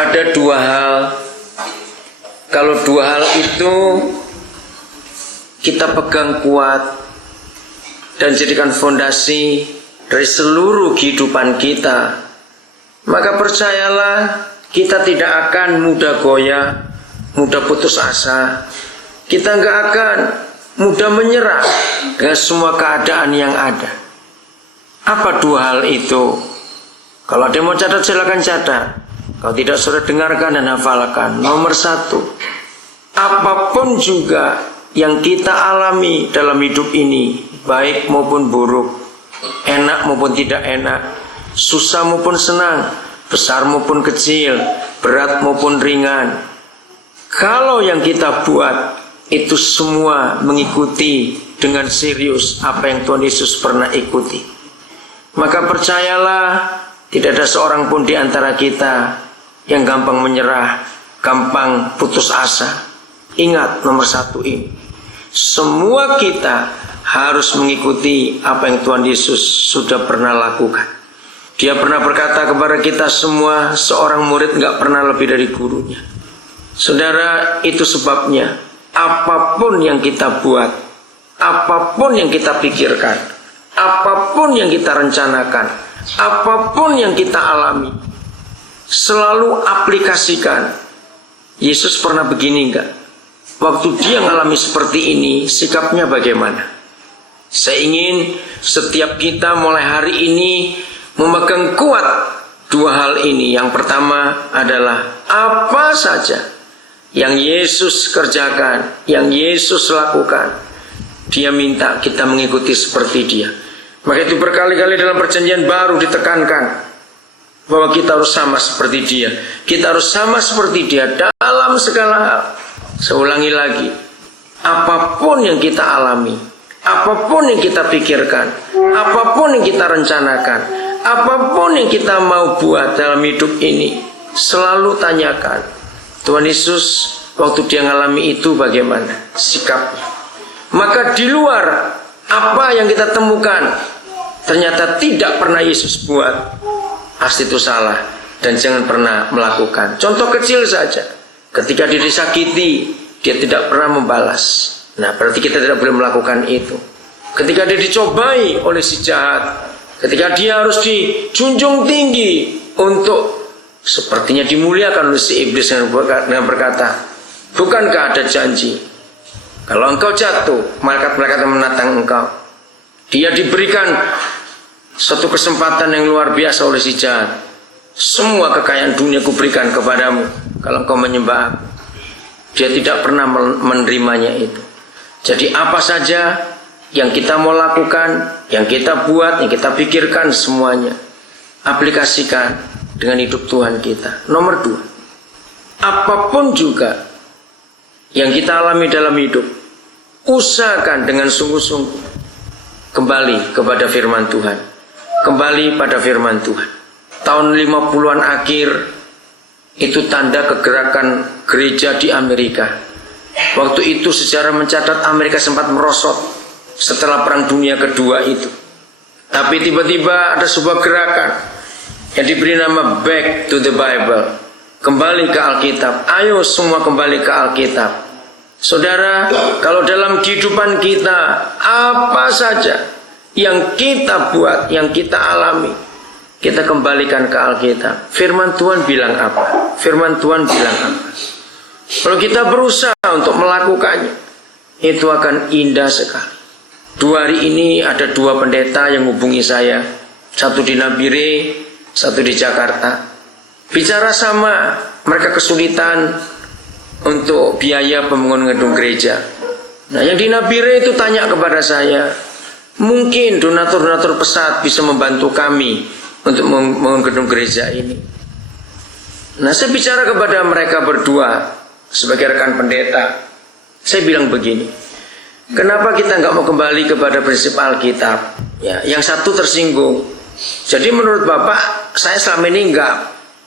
ada dua hal. Kalau dua hal itu kita pegang kuat dan jadikan fondasi dari seluruh kehidupan kita, maka percayalah kita tidak akan mudah goyah, mudah putus asa. Kita nggak akan mudah menyerah dengan semua keadaan yang ada. Apa dua hal itu? Kalau ada yang mau catat silakan catat. Kalau tidak sudah dengarkan dan hafalkan. Nomor satu, apapun juga yang kita alami dalam hidup ini, baik maupun buruk, enak maupun tidak enak, susah maupun senang, besar maupun kecil, berat maupun ringan, kalau yang kita buat itu semua mengikuti dengan serius apa yang Tuhan Yesus pernah ikuti, maka percayalah tidak ada seorang pun di antara kita yang gampang menyerah, gampang putus asa. Ingat nomor satu ini, semua kita harus mengikuti apa yang Tuhan Yesus sudah pernah lakukan. Dia pernah berkata kepada kita semua, seorang murid gak pernah lebih dari gurunya. Saudara, itu sebabnya apapun yang kita buat, apapun yang kita pikirkan, apapun yang kita rencanakan, apapun yang kita alami, selalu aplikasikan. Yesus pernah begini enggak? Waktu dia mengalami seperti ini, sikapnya bagaimana? Saya ingin setiap kita mulai hari ini memegang kuat dua hal ini. Yang pertama adalah apa saja yang Yesus kerjakan, yang Yesus lakukan, dia minta kita mengikuti seperti dia. Maka itu berkali-kali dalam perjanjian baru ditekankan bahwa kita harus sama seperti dia. Kita harus sama seperti dia dalam segala hal. Saya ulangi lagi, apapun yang kita alami, apapun yang kita pikirkan, apapun yang kita rencanakan, apapun yang kita mau buat dalam hidup ini, selalu tanyakan, Tuhan Yesus waktu dia ngalami itu bagaimana sikapnya. Maka di luar apa yang kita temukan ternyata tidak pernah Yesus buat, pasti itu salah dan jangan pernah melakukan. Contoh kecil saja, ketika dia disakiti, dia tidak pernah membalas. Nah, berarti kita tidak boleh melakukan itu. Ketika dia dicobai oleh si jahat, ketika dia harus dijunjung tinggi untuk sepertinya dimuliakan oleh si iblis dengan berkata, bukankah ada janji kalau engkau jatuh, malaikat-malaikat yang menatang engkau. Dia diberikan satu kesempatan yang luar biasa oleh si jahat. Semua kekayaan dunia kuberikan kepadamu kalau engkau menyembah aku. Dia tidak pernah menerimanya itu. Jadi apa saja yang kita mau lakukan, yang kita buat, yang kita pikirkan, semuanya aplikasikan dengan hidup Tuhan kita. Nomor dua, apapun juga yang kita alami dalam hidup, usahakan dengan sungguh-sungguh kembali kepada firman Tuhan. Kembali pada firman Tuhan. Tahun 50-an akhir itu tanda kegerakan gereja di Amerika. Waktu itu sejarah mencatat Amerika sempat merosot setelah Perang Dunia Kedua itu. Tapi tiba-tiba ada sebuah gerakan yang diberi nama Back to the Bible. Kembali ke Alkitab. Ayo semua kembali ke Alkitab. Saudara, kalau dalam kehidupan kita apa saja yang kita buat, yang kita alami, kita kembalikan ke Alkitab. Firman Tuhan bilang apa? Firman Tuhan bilang apa? Kalau kita berusaha untuk melakukannya, itu akan indah sekali. 2 hari ini ada 2 pendeta yang hubungi saya. Satu di Nabire, satu di Jakarta. Bicara sama, mereka kesulitan untuk biaya pembangunan gedung gereja. Nah, yang di Nabire itu tanya kepada saya, mungkin donatur-donatur pesat bisa membantu kami untuk membangun gedung gereja ini. Nah, saya bicara kepada mereka berdua sebagai rekan pendeta. Saya bilang begini, kenapa kita nggak mau kembali kepada prinsip Alkitab? Ya, yang satu tersinggung. Jadi menurut Bapak, saya selama ini nggak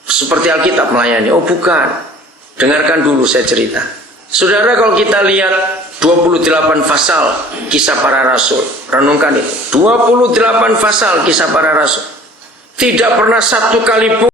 seperti Alkitab melayani. Oh bukan. Dengarkan dulu saya cerita. Saudara, kalau kita lihat 28 pasal Kisah Para Rasul, renungkan itu. 28 pasal Kisah Para Rasul. Tidak pernah satu kali pun